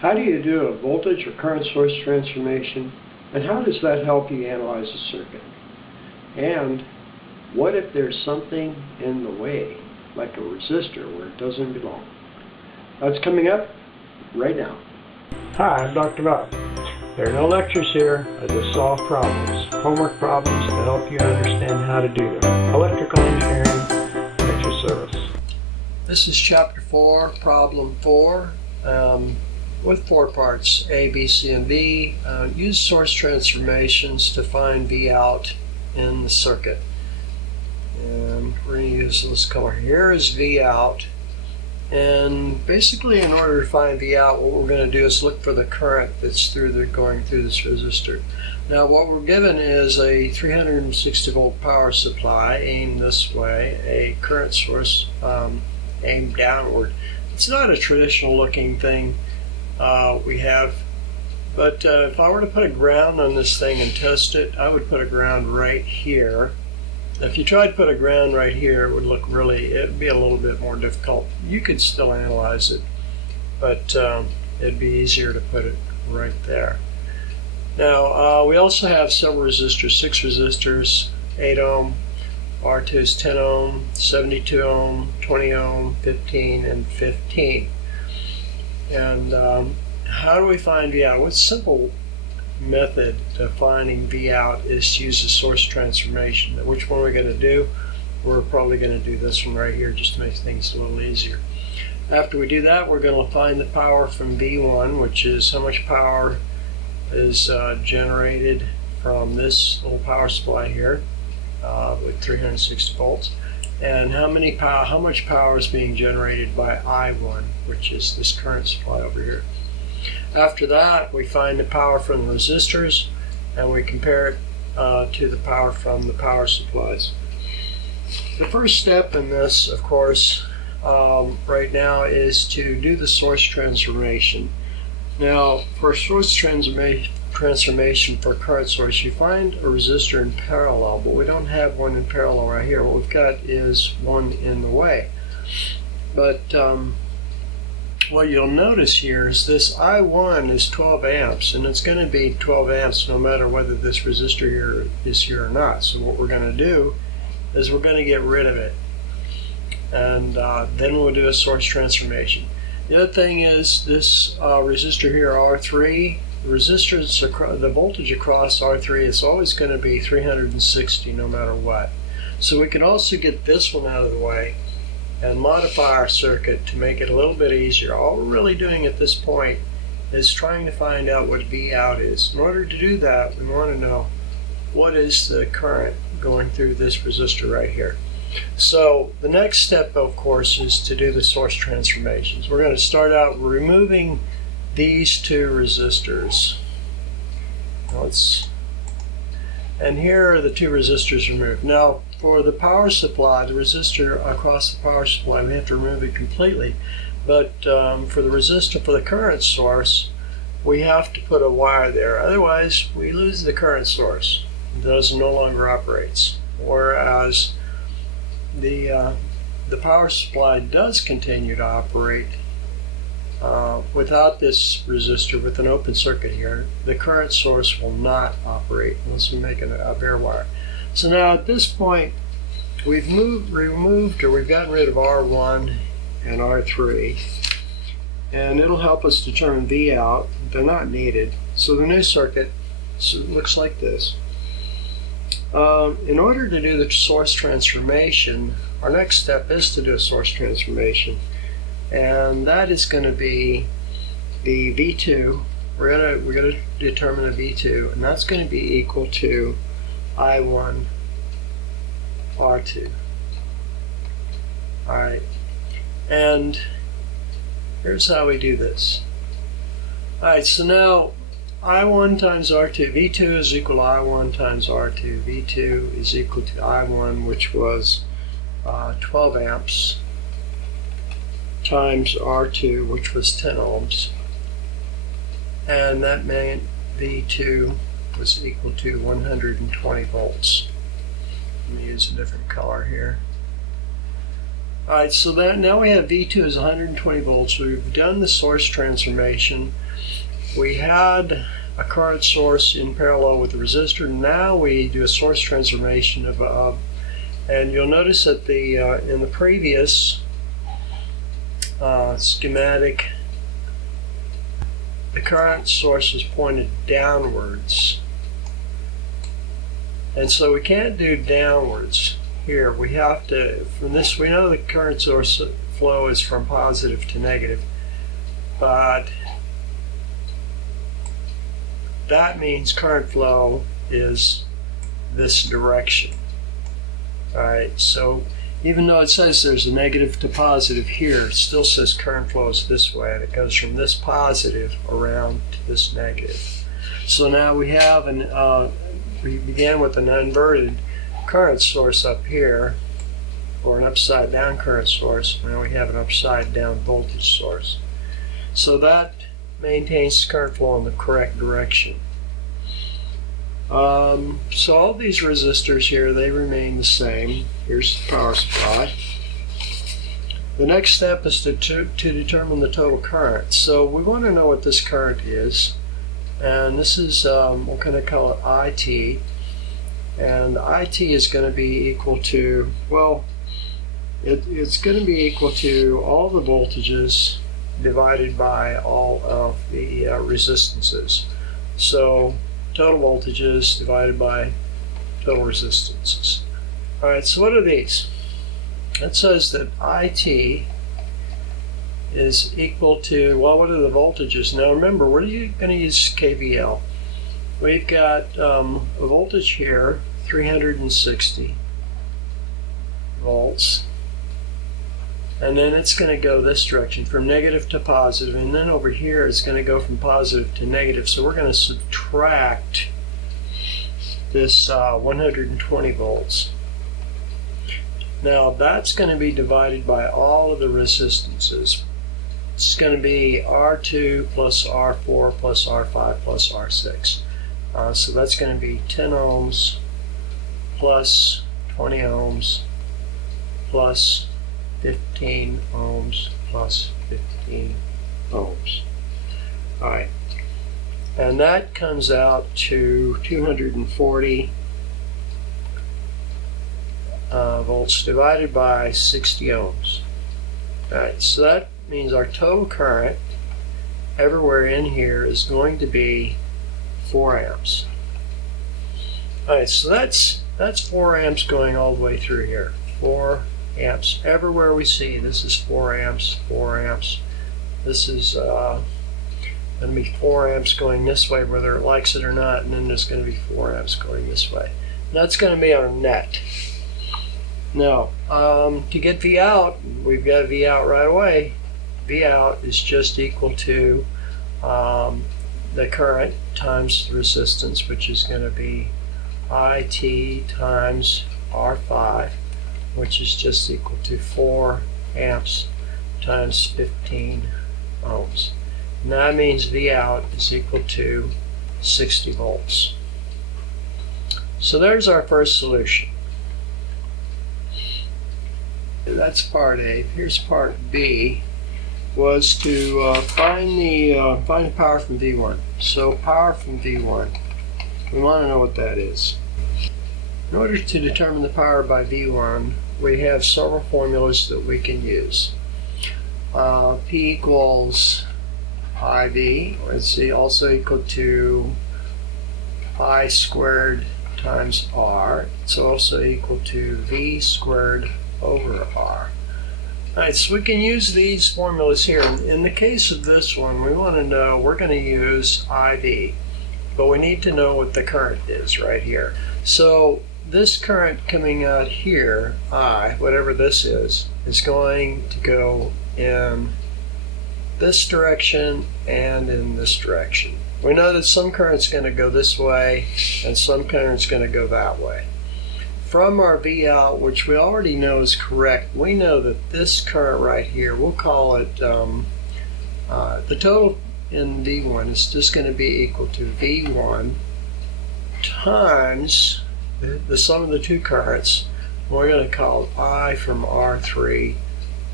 How do you do a voltage or current source transformation, and how does that help you analyze a circuit? And what if there's something in the way, like a resistor where it doesn't belong? That's coming up right now. Hi, I'm Dr. Bob. There are no lectures here. I just solve problems, homework problems to help you understand how to do them. Electrical engineering at your service. This is Chapter 4, Problem 4, with 4 parts, A, B, C, and D. Use source transformations to find V out in the circuit. And we're going to use this color. Here is V out. And basically, in order to find V out, what we're going to do is look for the current that's going through this resistor. Now, what we're given is a 360 volt power supply aimed this way, a current source aimed downward. It's not a traditional looking thing we have, but if I were to put a ground on this thing and test it, I would put a ground right here. If you tried to put a ground right here, it would be a little bit more difficult. You could still analyze it, but it'd be easier to put it right there. Now, we also have several resistors, 6 resistors, 8 ohm, R2 is 10 ohm, 72 ohm, 20 ohm, 15, and 15. And how do we find V out? What's simple method of finding V out is to use a source transformation. Which one we're going to do? We're probably going to do this one right here just to make things a little easier. After we do that, we're going to find the power from V1, which is how much power is generated from this little power supply here with 360 volts, and how much power is being generated by I1, which is this current supply over here. After that, we find the power from the resistors, and we compare it to the power from the power supplies. The first step in this, of course, right now is to do the source transformation. Now, for source transformation for current source, you find a resistor in parallel, but we don't have one in parallel right here. What we've got is one in the way. But what you'll notice here is this I1 is 12 amps, and it's going to be 12 amps no matter whether this resistor here is here or not. So what we're going to do is we're going to get rid of it, and then we'll do a source transformation. The other thing is this resistor here, R3, the voltage across R3 is always going to be 360 no matter what. So we can also get this one out of the way and modify our circuit to make it a little bit easier. All we're really doing at this point is trying to find out what V out is. In order to do that, we want to know what is the current going through this resistor right here. So the next step, of course, is to do the source transformations. We're going to start out removing these 2 resistors. And here are the 2 resistors removed. Now, for the power supply, the resistor across the power supply, we have to remove it completely. But for the resistor for the current source, we have to put a wire there. Otherwise, we lose the current source. It no longer operates. Whereas the power supply does continue to operate without this resistor, with an open circuit here. The current source will not operate unless we make a bare wire. So now at this point, we've gotten rid of R1 and R3, and it'll help us determine V out. They're not needed. So the new circuit looks like this. In order to do the source transformation, our next step is to do a source transformation, and that is going to be the V2. We're going to determine the V2, and that's going to be equal to I1 R2. Alright, and here's how we do this. Alright, so now I1 times R2, V2 is equal to I1 times R2. V2 is equal to I1, which was 12 amps, times R2, which was 10 ohms. And that meant V2 was equal to 120 volts. Let me use a different color here. Alright, so that now we have V2 is 120 volts. We've done the source transformation. We had a current source in parallel with the resistor. Now we do a source transformation of, and you'll notice that the in the previous schematic, the current source is pointed downwards, and so we can't do downwards here. We have to, from this, we know the current source flow is from positive to negative, but that means current flow is this direction. Alright, so even though it says there's a negative to positive here, it still says current flow is this way, and it goes from this positive around to this negative. So now we have we began with an inverted current source up here, or an upside down current source. Now we have an upside down voltage source. So that maintains current flow in the correct direction. So all these resistors here, they remain the same. Here's the power supply. The next step is to determine the total current. So we want to know what this current is, and this is, we're going to call it IT, and IT is going to be equal to, well, it's going to be equal to all the voltages divided by all of the resistances. So total voltages divided by total resistances. Alright, so what are these? It says that IT is equal to, well, what are the voltages? Now remember, we're going to use KVL. We've got a voltage here, 360 volts. And then it's going to go this direction, from negative to positive, and then over here it's going to go from positive to negative. So we're going to subtract this 120 volts. Now that's going to be divided by all of the resistances. It's going to be R2 plus R4 plus R5 plus R6. So that's going to be 10 ohms plus 20 ohms plus 15 ohms plus 15 ohms. Alright, and that comes out to 240 volts divided by 60 ohms. Alright, so that means our total current everywhere in here is going to be 4 amps. Alright, so that's 4 amps going all the way through here. 4 amps everywhere we see. This is 4 amps, 4 amps. This is going to be 4 amps going this way whether it likes it or not, and then there's going to be 4 amps going this way. And that's going to be our net. Now, to get V out, we've got V out right away. V out is just equal to the current times the resistance, which is going to be IT times R5, which is just equal to 4 amps times 15 ohms. And that means V out is equal to 60 volts. So there's our first solution. That's part A. Here's part B, was to find the power from V1. So power from V1, we want to know what that is. In order to determine the power by V1, we have several formulas that we can use. P equals IV, it's also equal to I squared times R. It's also equal to V squared over R. Alright, so we can use these formulas here. In the case of this one, we want to know, we're going to use IV, but we need to know what the current is right here. So this current coming out here, I, whatever this is going to go in this direction and in this direction. We know that some current's going to go this way and some current's going to go that way. From our V out, which we already know is correct, we know that this current right here, we'll call it, the total in V1 is just going to be equal to V1 times the sum of the two currents. We're going to call I from R3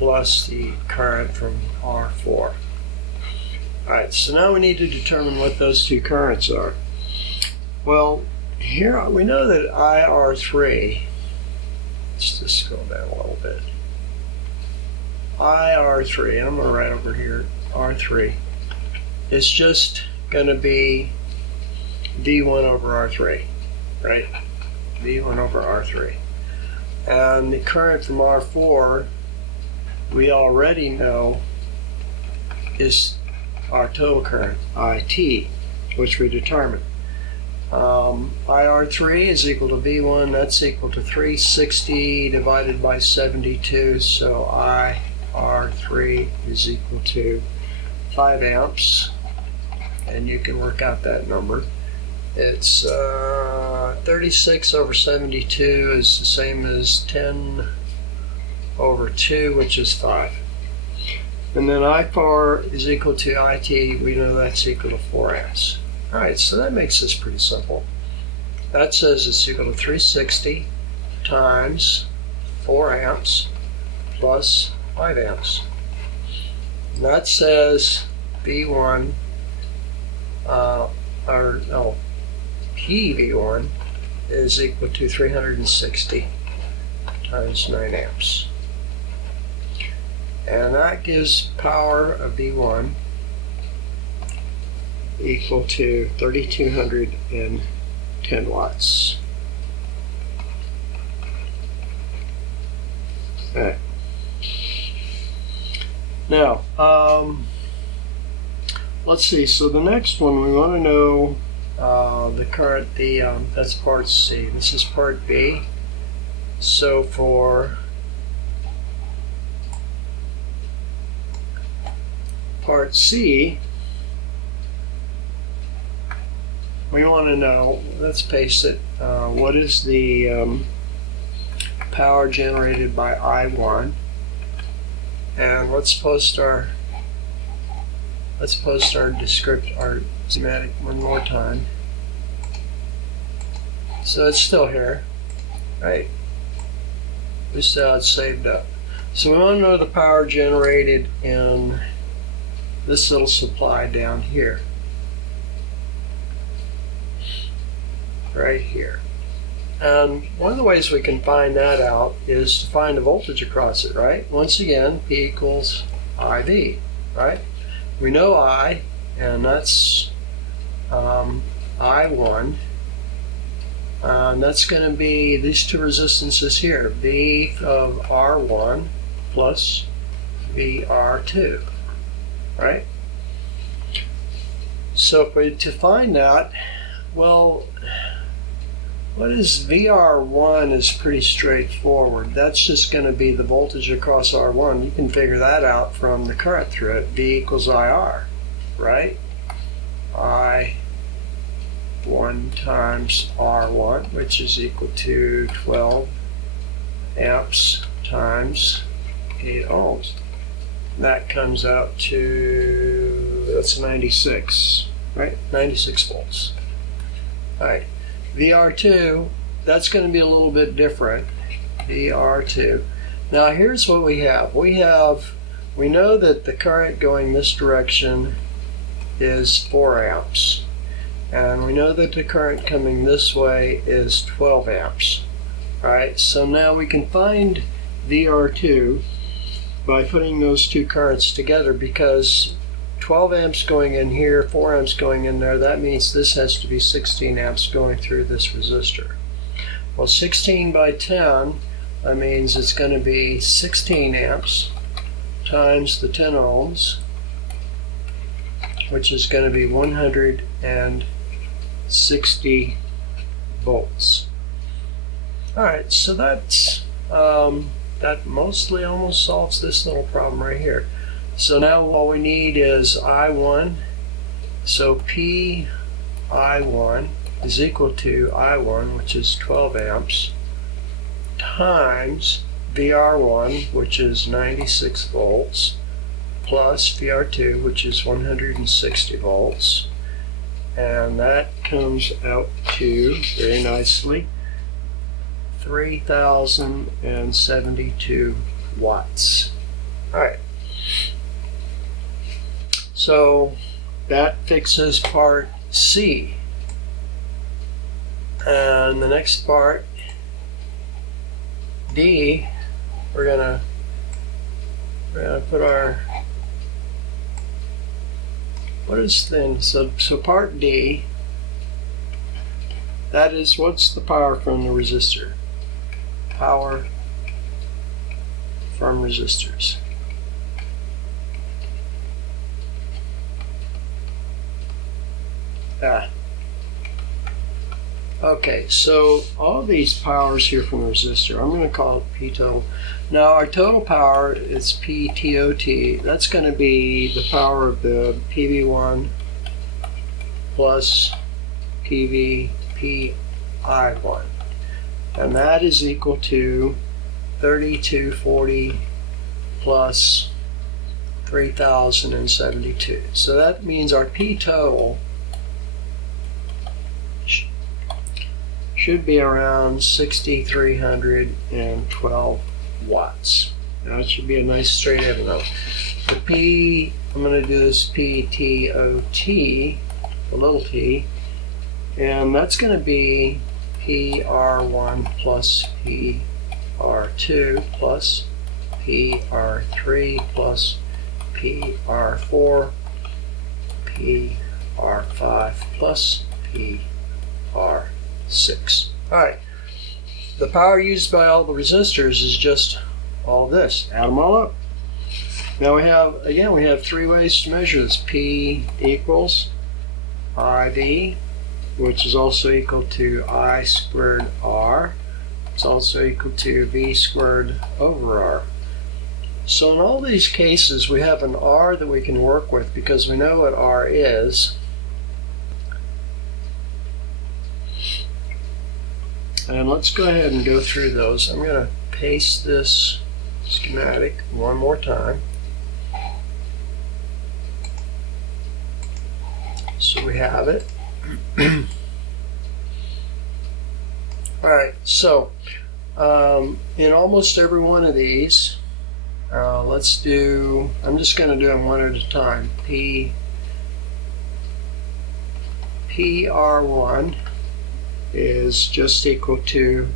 plus the current from R4. Alright, so now we need to determine what those two currents are. Well, here we know that IR3, let's just scroll down a little bit. IR3, and I'm going to write over here, R3, is just going to be V1 over R3, right? V1 over R3. And the current from R4, we already know is our total current, IT, which we determined. IR3 is equal to V1, that's equal to 360 divided by 72, so IR3 is equal to 5 amps, and you can work out that number. It's 36 over 72 is the same as 10 over 2, which is 5. And then I4 is equal to IT, we know that's equal to 4 amps. Alright, so that makes this pretty simple. That says it's equal to 360 times 4 amps plus 5 amps. And that says V1, PV1 is equal to 360 times 9 amps. And that gives power of V1 equal to 3,210 watts. Alright. Now, let's see. So the next one, we want to know the current. That's part C. This is part B. So for part C, we want to know, let's paste it, what is the power generated by I1, and let's post our schematic one more time. So it's still here, right? We still have it saved up. So we want to know the power generated in this little supply down here. Right here. And one of the ways we can find that out is to find the voltage across it, right? Once again, P equals IV, right? We know I, and that's I1. And that's going to be these two resistances here, V of R1 plus VR2, right? So if we to find that, well, what is VR1 is pretty straightforward. That's just going to be the voltage across R1. You can figure that out from the current through it. V equals IR, right? I1 times R1, which is equal to 12 amps times 8 ohms. That comes out to, that's 96, right? 96 volts. All right. VR2, that's going to be a little bit different. VR2. Now here's what we have. We know that the current going this direction is 4 amps. And we know that the current coming this way is 12 amps. Alright, so now we can find VR2 by putting those two currents together, because 12 amps going in here, 4 amps going in there, that means this has to be 16 amps going through this resistor. Well, 16 by 10, that means it's going to be 16 amps times the 10 ohms, which is going to be 160 volts. Alright, so that's that mostly almost solves this little problem right here. So now all we need is I1. So P I1 is equal to I1, which is 12 amps, times VR1, which is 96 volts, plus VR2, which is 160 volts. And that comes out to, very nicely, 3,072 watts. Alright. So that fixes part C. And the next part, D, we're gonna put our, what is then, so part D, that is, what's the power from the resistor? Power from resistors. Okay, so all these powers here from the resistor, I'm going to call it P total. Now our total power is P TOT. That's going to be the power of the PV1 plus PV PI1. And that is equal to 3240 plus 3072. So that means our P total should be around 6,312 watts. Now it should be a nice straight envelope. The P, I'm going to do this PTOT, a little t, and that's going to be PR1 plus PR2 plus PR3 plus PR4 PR5 plus PR6. Alright, the power used by all the resistors is just all this. Add them all up. Now we have three ways to measure this. P equals IV, which is also equal to I squared R. It's also equal to V squared over R. So in all these cases we have an R that we can work with because we know what R is. And let's go ahead and go through those. I'm going to paste this schematic one more time. So we have it. Alright, so in almost every one of these, I'm just going to do them one at a time. PR1 is just equal to,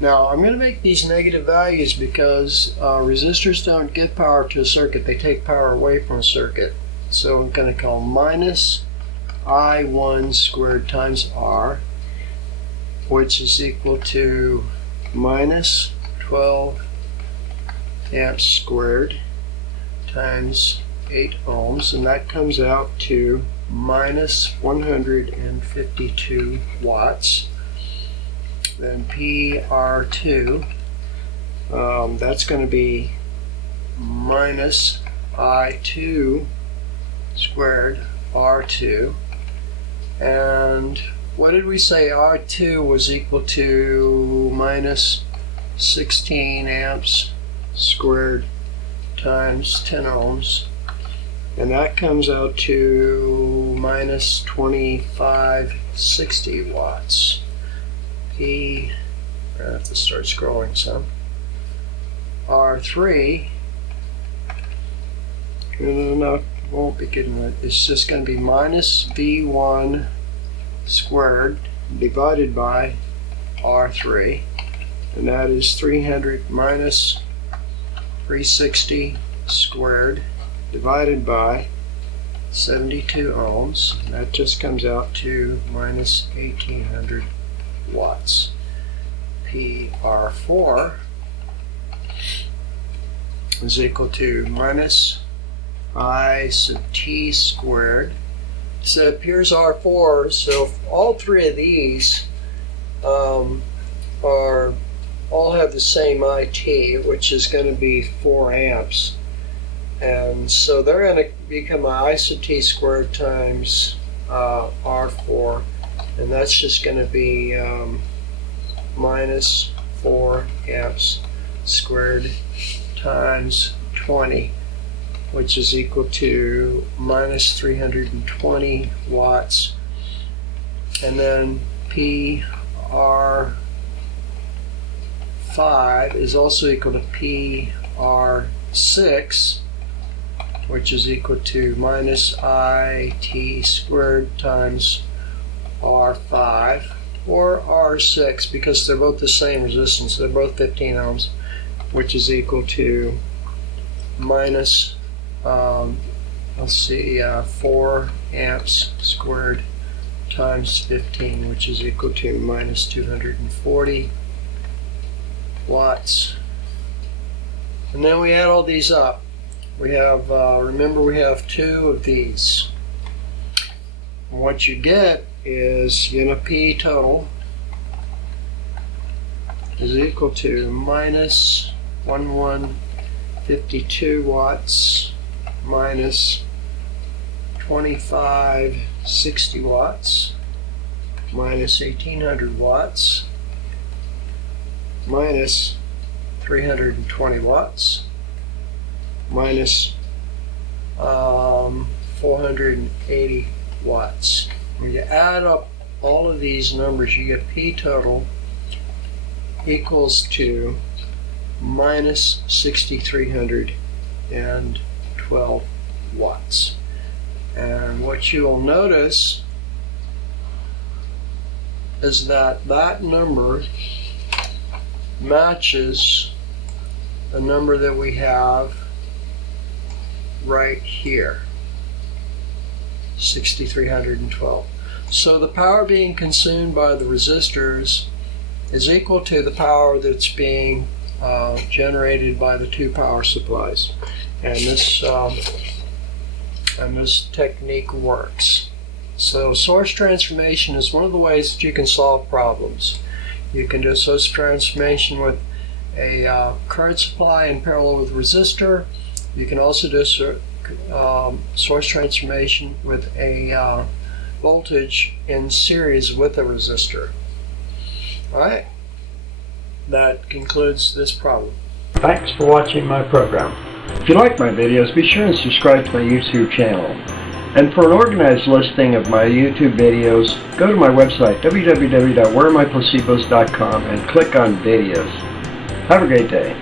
now I'm going to make these negative values because resistors don't give power to a circuit, they take power away from a circuit. So I'm going to call minus I1 squared times R, which is equal to minus 12 amps squared times 8 ohms, and that comes out to minus 152 watts. Then PR2, that's going to be minus I2 squared R2. And what did we say? R2 was equal to minus 16 amps squared times 10 ohms. And that comes out to minus 2560 watts. I have to start scrolling some. R3, no, won't be getting it. It's just going to be minus V1 squared divided by R3, and that is 300 minus 360 squared divided by 72 ohms. That just comes out to minus 1800 watts. PR4 is equal to minus I sub t squared. So here's R4, so all three of these all have the same IT, which is going to be 4 amps. And so they're going to become I sub t squared times R4, and that's just going to be minus 4 amps squared times 20, which is equal to minus 320 watts. And then PR5 is also equal to PR2 6, which is equal to minus IT squared times R5, or R6, because they're both the same resistance. They're both 15 ohms, which is equal to minus, 4 amps squared times 15, which is equal to minus 240 watts. And then we add all these up. We have, remember, we have 2 of these. And what you get is P total is equal to minus 1152 watts minus 2560 watts minus 1800 watts minus 320 watts minus 480 watts. When you add up all of these numbers, you get P total equals to minus 6,312 watts. And what you will notice is that that number matches the number that we have right here, 6,312. So the power being consumed by the resistors is equal to the power that's being generated by the 2 power supplies. And this technique works. So source transformation is one of the ways that you can solve problems. You can do source transformation with a current supply in parallel with a resistor. You can also do source transformation with a voltage in series with a resistor. Alright, that concludes this problem. Thanks for watching my program. If you like my videos, be sure and subscribe to my YouTube channel. And for an organized listing of my YouTube videos, go to my website, www.wherearemyplacebos.com, and click on videos. Have a great day.